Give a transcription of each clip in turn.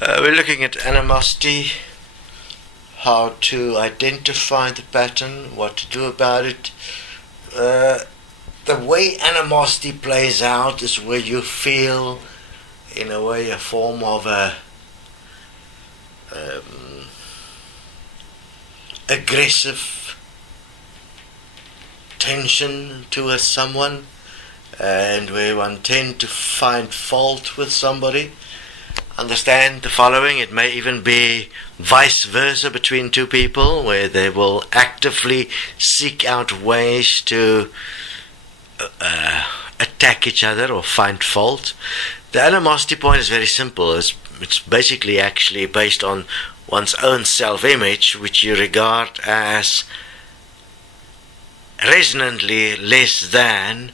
We're looking at animosity, how to identify the pattern, what to do about it. The way animosity plays out is where you feel, in a way, a form of aggressive tension towards someone, and where one tends to find fault with somebody. Understand the following: it may even be vice versa between two people, where they will actively seek out ways to attack each other or find fault. The animosity point is very simple. It's basically actually based on one's own self-image, which you regard as resonantly less than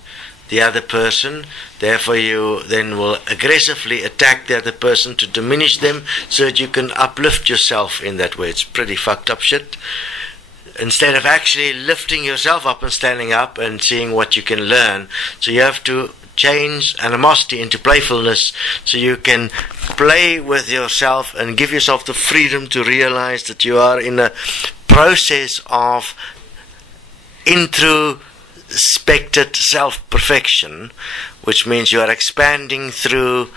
the other person. Therefore you then will aggressively attack the other person to diminish them so that you can uplift yourself in that way. It's pretty fucked up shit. Instead of actually lifting yourself up and standing up and seeing what you can learn. So you have to change animosity into playfulness, so you can play with yourself and give yourself the freedom to realize that you are in a process of introspected self-perfection, which means you are expanding through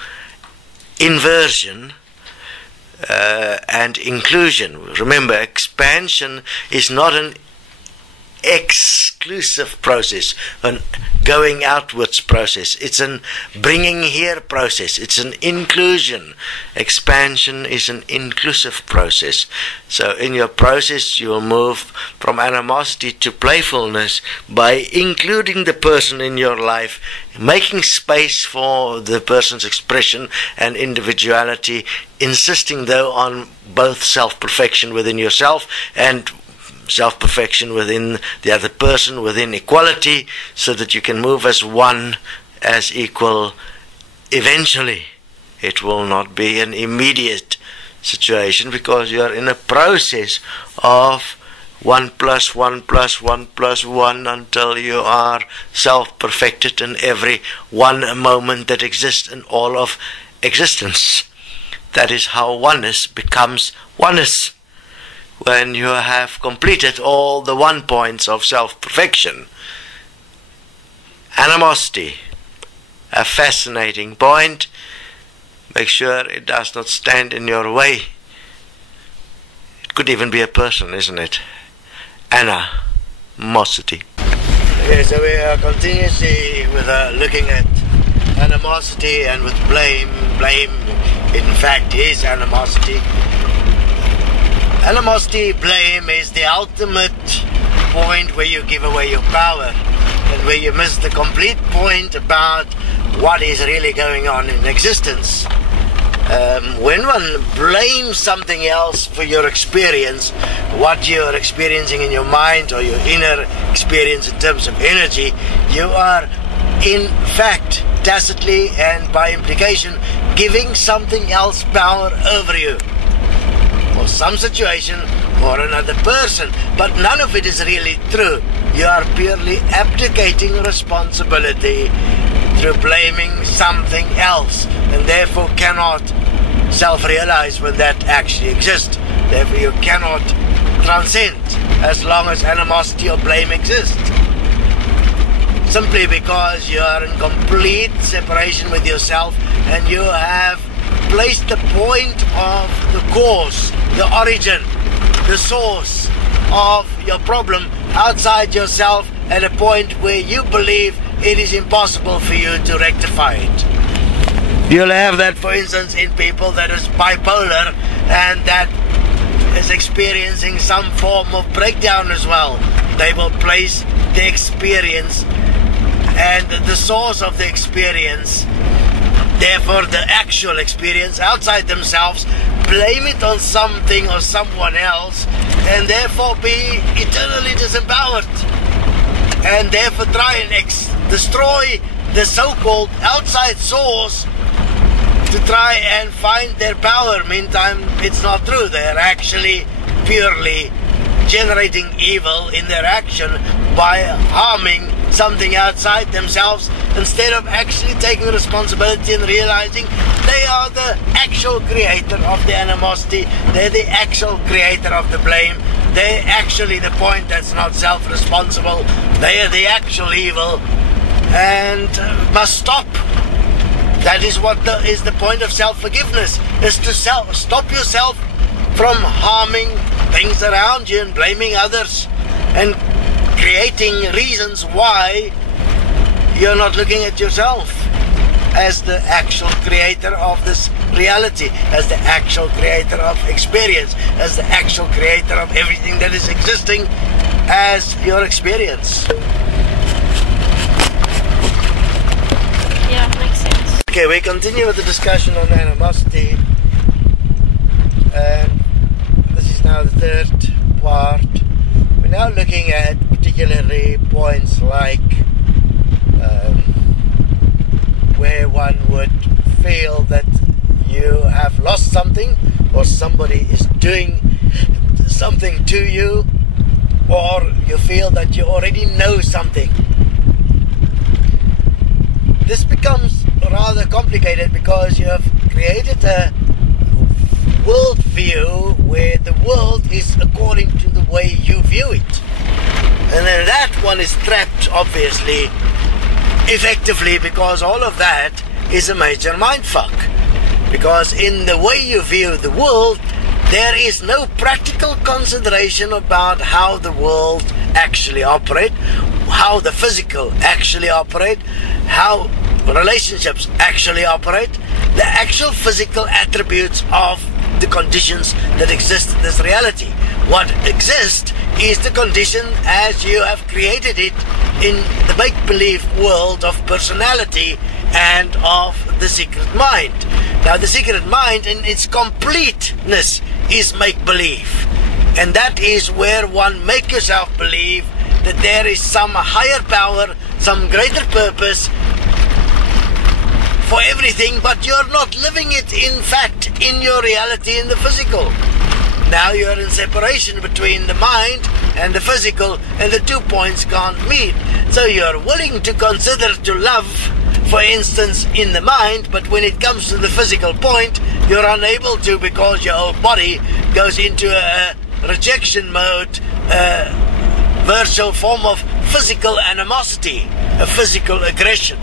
inversion and inclusion. Remember, expansion is not an exclusive process, an going outwards process. It's an bringing here process. It's an inclusion. Expansion is an inclusive process. So in your process you will move from animosity to playfulness by including the person in your life, making space for the person's expression and individuality, insisting though on both self-perfection within yourself and self-perfection within the other person, within equality, so that you can move as one, as equal. Eventually it will not be an immediate situation, because you are in a process of 1 + 1 + 1 + 1 until you are self-perfected in every one moment that exists in all of existence. That is how oneness becomes oneness, when you have completed all the 1 points of self-perfection. Animosity, a fascinating point. Make sure it does not stand in your way. It could even be a person, isn't it? Animosity. Okay, so we are continuously looking at animosity, and with blame. Blame, in fact, is animosity. Animosity, blame, is the ultimate point where you give away your power, and where you miss the complete point about what is really going on in existence. When one blames something else for your experience, what you're experiencing in your mind or your inner experience in terms of energy, you are in fact tacitly and by implication giving something else power over you, or some situation, or another person. But none of it is really true. You are purely abdicating responsibility through blaming something else, and therefore cannot self-realize when that actually exists. Therefore you cannot transcend as long as animosity or blame exists, simply because you are in complete separation with yourself, and you have placed the point of the cause, the origin, the source of your problem outside yourself, at a point where you believe it is impossible for you to rectify it. You'll have that, for instance, in people that is bipolar and that is experiencing some form of breakdown as well. They will place the experience and the source of the experience, therefore the actual experience, outside themselves, blame it on something or someone else, and therefore be eternally disempowered, and therefore try and destroy the so-called outside source to try and find their power. Meantime, it's not true. They're actually purely generating evil in their action by harming something outside themselves, instead of actually taking responsibility and realizing they are the actual creator of the animosity, they're the actual creator of the blame, they're actually the point that's not self-responsible, they are the actual evil, and must stop. That is what is the point of self-forgiveness, is to stop yourself from harming things around you and blaming others and creating reasons why you're not looking at yourself as the actual creator of this reality, as the actual creator of experience, as the actual creator of everything that is existing as your experience. Yeah, makes sense. Okay, we continue with the discussion on animosity, and this is now the third part. We're now looking at particularly points like where one would feel that you have lost something, or somebody is doing something to you, or you feel that you already know something. This becomes rather complicated because you have created a world view where the world is according to the way you view it, and then that one is trapped, obviously, effectively, because all of that is a major mindfuck. Because in the way you view the world, there is no practical consideration about how the world actually operates, how the physical actually operate, how relationships actually operate, the actual physical attributes of the conditions that exist in this reality. What exists is the condition as you have created it in the make-believe world of personality and of the secret mind. Now, the secret mind in its completeness is make-believe, and that is where one make yourself believe that there is some higher power, some greater purpose for everything, but you're not living it in fact in your reality in the physical. Now you're in separation between the mind and the physical, and the 2 points can't meet. So you're willing to consider to love, for instance, in the mind, but when it comes to the physical point, you're unable to, because your whole body goes into a rejection mode, a virtual form of physical animosity, a physical aggression.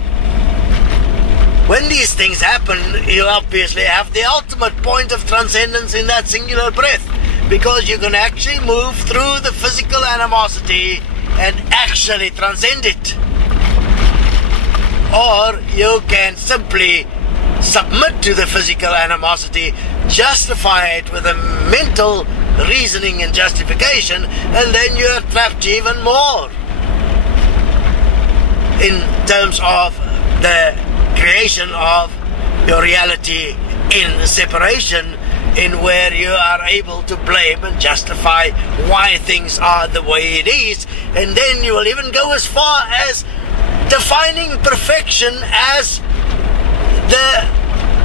When these things happen, you obviously have the ultimate point of transcendence in that singular breath, because you can actually move through the physical animosity and actually transcend it. Or you can simply submit to the physical animosity, justify it with a mental reasoning and justification, and then you're trapped even more in terms of the creation of your reality in separation, in where you are able to blame and justify why things are the way it is, and then you will even go as far as defining perfection as the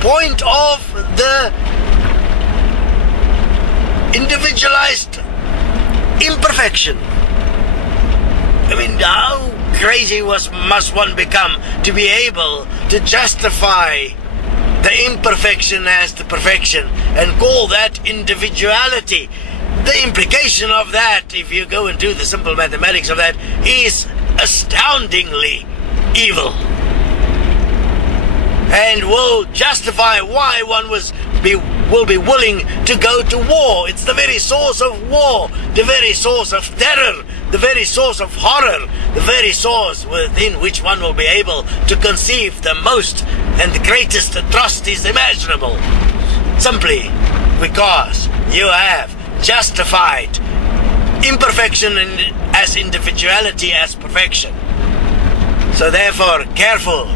point of the individualized imperfection. I mean, how crazy must one become to be able to justify the imperfection as the perfection and call that individuality? The implication of that, if you go and do the simple mathematics of that, is astoundingly evil, and will justify why one will be willing to go to war. It's the very source of war, the very source of terror, the very source of horror, the very source within which one will be able to conceive the most and the greatest atrocities imaginable, simply because you have justified imperfection as individuality as perfection. So therefore, careful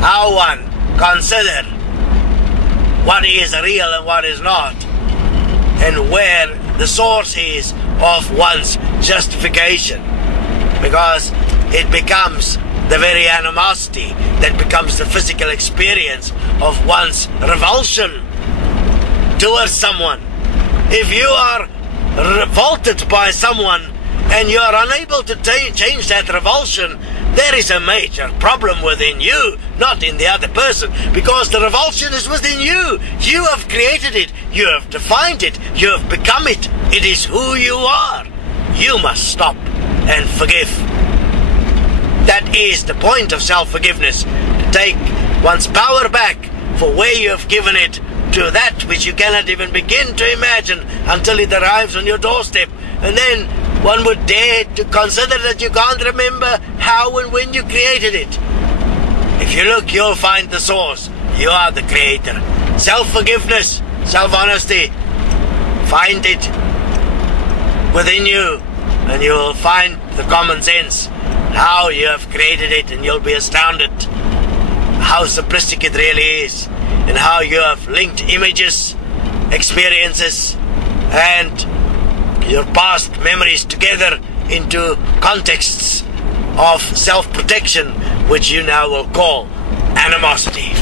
how one consider what is real and what is not, and where the source is of one's justification, because it becomes the very animosity that becomes the physical experience of one's revulsion towards someone. If you are revolted by someone and you are unable to change that revulsion, There is a major problem within you, not in the other person, because the revulsion is within you. You have created it, you have defined it, you have become it. It is who you are. You must stop and forgive. That is the point of self-forgiveness, to take one's power back for where you have given it to that which you cannot even begin to imagine until it arrives on your doorstep. And then one would dare to consider that you can't remember how and when you created it. If you look, you'll find the source. You are the creator. Self-forgiveness, self-honesty, find it within you, and you'll find the common sense, how you have created it, and you'll be astounded how simplistic it really is, and how you have linked images, experiences, and your past memories together into contexts of self-protection, which you now will call animosity.